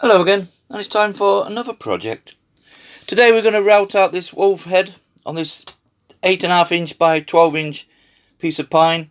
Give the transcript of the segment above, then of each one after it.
Hello again, and it's time for another project. Today we're going to route out this wolf head on this 8.5 inch by 12 inch piece of pine.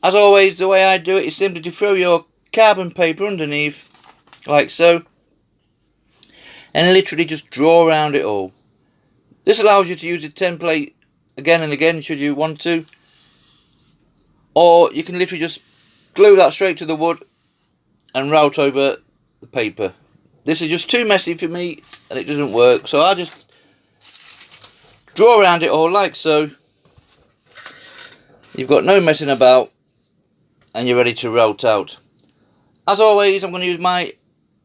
As always, the way I do it is simply to throw your carbon paper underneath, like so, and literally just draw around it all. This allows you to use the template again and again should you want to, or you can literally just glue that straight to the wood and route over the paper. This is just too messy for me and it doesn't work, so I just draw around it all like so. You've got no messing about and you're ready to route out. As always, I'm going to use my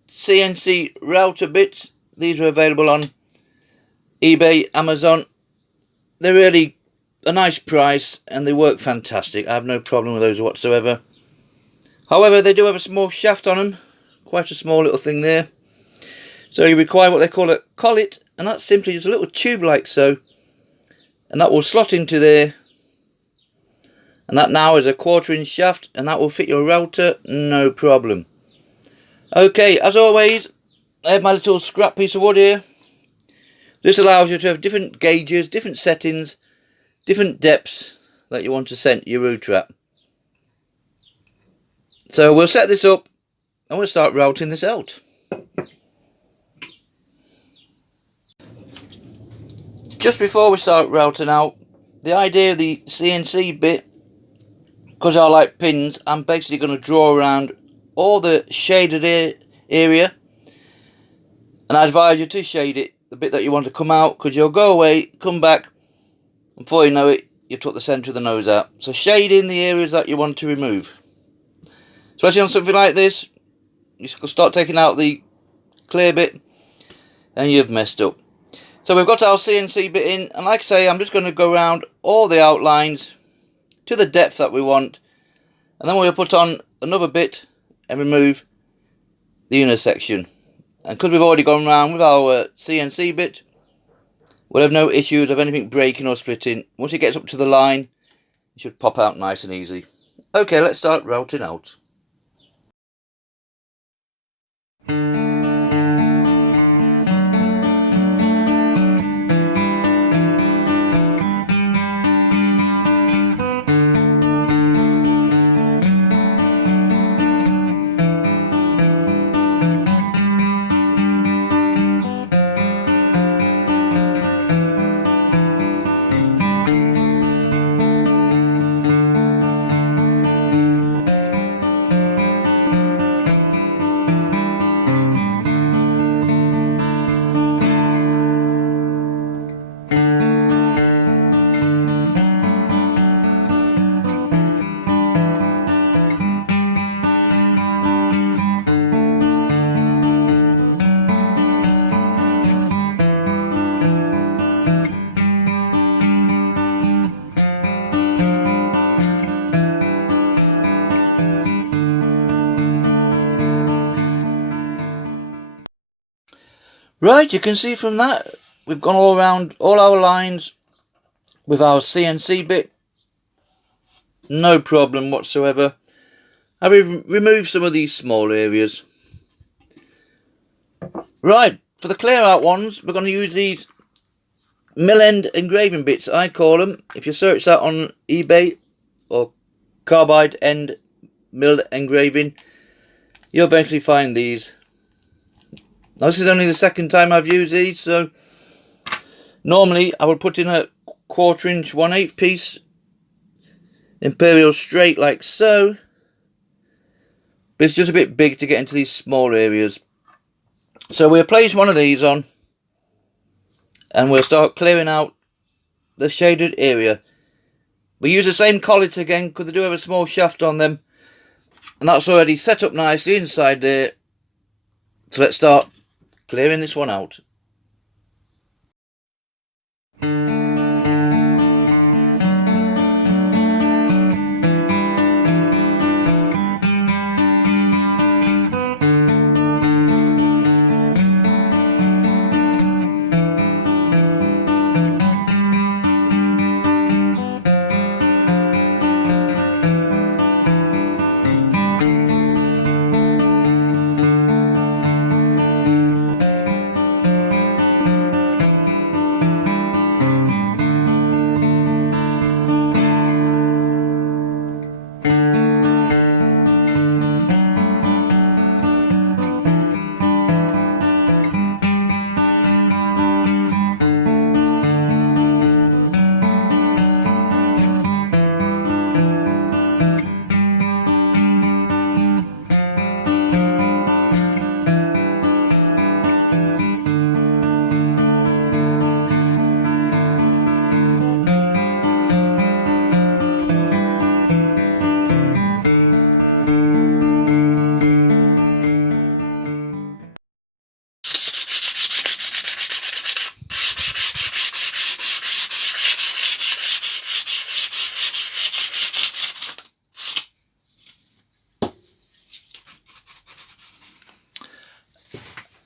CNC router bits. These are available on eBay, Amazon. They're really a nice price and they work fantastic. I have no problem with those whatsoever. However, they do have a small shaft on them, quite a small little thing there. So you require what they call a collet, and that's simply just a little tube like so, and that will slot into there, and that now is a 1/4 inch shaft, and that will fit your router no problem. Okay, as always, I have my little scrap piece of wood here. This allows you to have different gauges, different settings, different depths that you want to set your router at. So we'll set this up and we'll start routing this out. Just before we start routing out, the idea of the CNC bit, because I like pins, I'm basically going to draw around all the shaded area, and I advise you to shade it, the bit that you want to come out, because you'll go away, come back, and before you know it, you've took the centre of the nose out. So shade in the areas that you want to remove. Especially on something like this, you start taking out the clear bit and you've messed up. So we've got our CNC bit in, and like I say, I'm just going to go around all the outlines to the depth that we want, and then we'll put on another bit and remove the intersection. And because we've already gone around with our CNC bit, we'll have no issues of anything breaking or splitting. Once it gets up to the line, it should pop out nice and easy. Okay, let's start routing out. Right, you can see from that, we've gone all around all our lines with our CNC bit. No problem whatsoever. I've removed some of these small areas. Right, for the clear out ones, we're going to use these mill end engraving bits, I call them. If you search that on eBay or carbide end milled engraving, you'll eventually find these. Now this is only the second time I've used these, so normally I would put in a 1/4 inch 1/8 piece imperial straight like so, but it's just a bit big to get into these small areas. So we'll place one of these on and we'll start clearing out the shaded area. We use the same collet again because they do have a small shaft on them, and that's already set up nicely inside there. So let's start clearing this one out.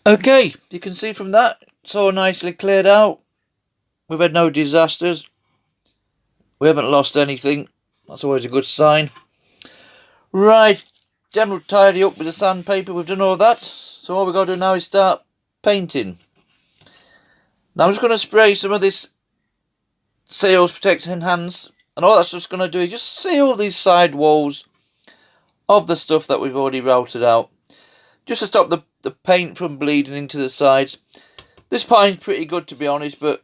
Okay, you can see from that, it's all nicely cleared out. We've had no disasters. We haven't lost anything. That's always a good sign. Right, general tidy up with the sandpaper. We've done all that. So all we've got to do now is start painting. Now I'm just going to spray some of this Seals Protect Enhance. And all that's just going to do is just seal these side walls of the stuff that we've already routed out. Just to stop the paint from bleeding into the sides. This pine's pretty good, to be honest, but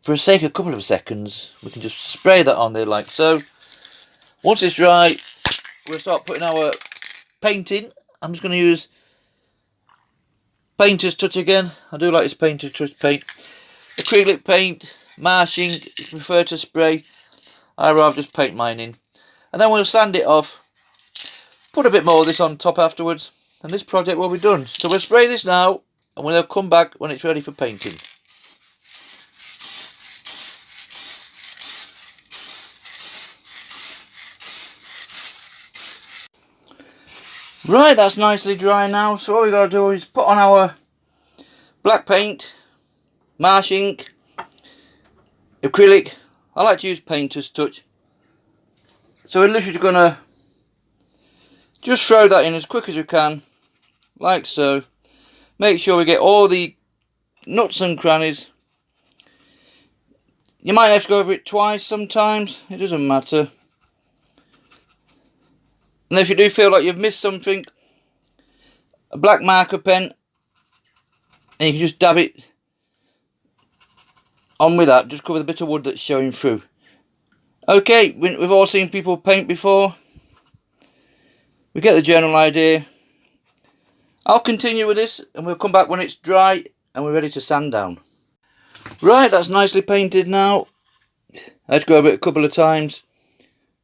for the sake of a couple of seconds, we can just spray that on there like so. Once it's dry, we'll start putting our paint in. I'm just going to use Painter's Touch again. I do like this Painter's Touch paint. Acrylic paint, marsh ink, if you prefer to spray. I'd rather just paint mine in. And then we'll sand it off. Put a bit more of this on top afterwards. And this project will be done. So we'll spray this now. And we'll come back when it's ready for painting. Right, that's nicely dry now. So all we got to do is put on our black paint, marsh ink, acrylic. I like to use Painter's Touch. So we're literally going to just throw that in as quick as we can, like so. Make sure we get all the nuts and crannies. You might have to go over it twice sometimes, it doesn't matter. And if you do feel like you've missed something, a black marker pen, and you can just dab it on with that, just cover the bit of wood that's showing through. Okay, we've all seen people paint before. We get the general idea. I'll continue with this and we'll come back when it's dry and we're ready to sand down. Right, that's nicely painted now. I had to go over it a couple of times.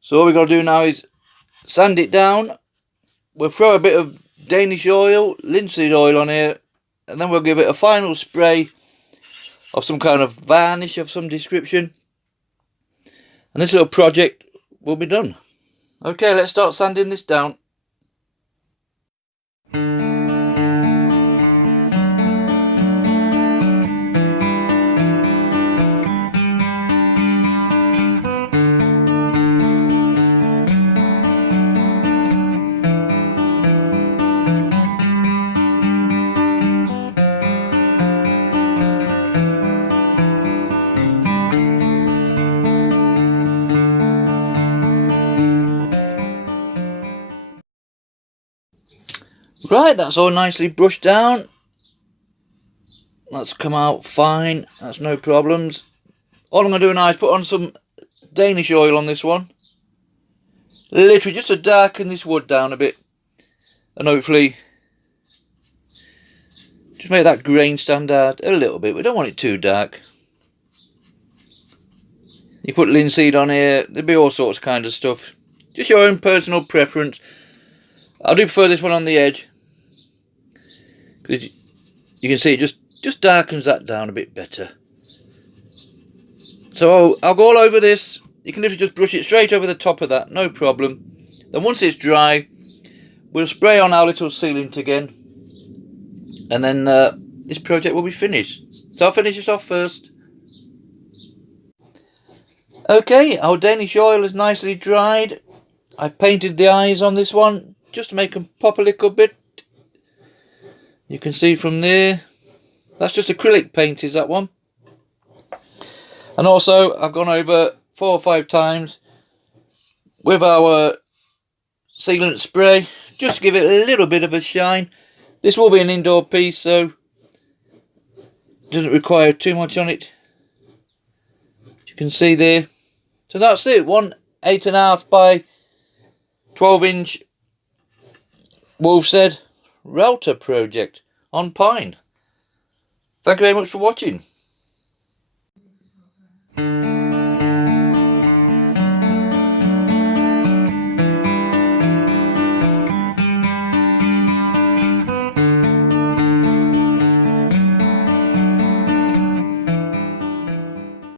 So all we've got to do now is sand it down. We'll throw a bit of Danish oil, linseed oil on here, and then we'll give it a final spray of some kind of varnish of some description. And this little project will be done. Okay, let's start sanding this down. Right, that's all nicely brushed down. That's come out fine. That's no problems. All I'm going to do now is put on some Danish oil on this one. Literally just to darken this wood down a bit. And hopefully just make that grain stand out a little bit. We don't want it too dark. You put linseed on here. There'll be all sorts of kind of stuff. Just your own personal preference. I do prefer this one on the edge. Because you can see it just darkens that down a bit better. So I'll go all over this. You can literally just brush it straight over the top of that, no problem. Then once it's dry, we'll spray on our little sealant again. And then this project will be finished. So I'll finish this off first. Okay, our Danish oil is nicely dried. I've painted the eyes on this one, just to make them pop a little bit. You can see from there, that's just acrylic paint, is that one. And also, I've gone over 4 or 5 times with our sealant spray, just to give it a little bit of a shine. This will be an indoor piece, so it doesn't require too much on it. You can see there. So that's it, one 8.5 by 12-inch Wolfshead router project on pine. Thank you very much for watching.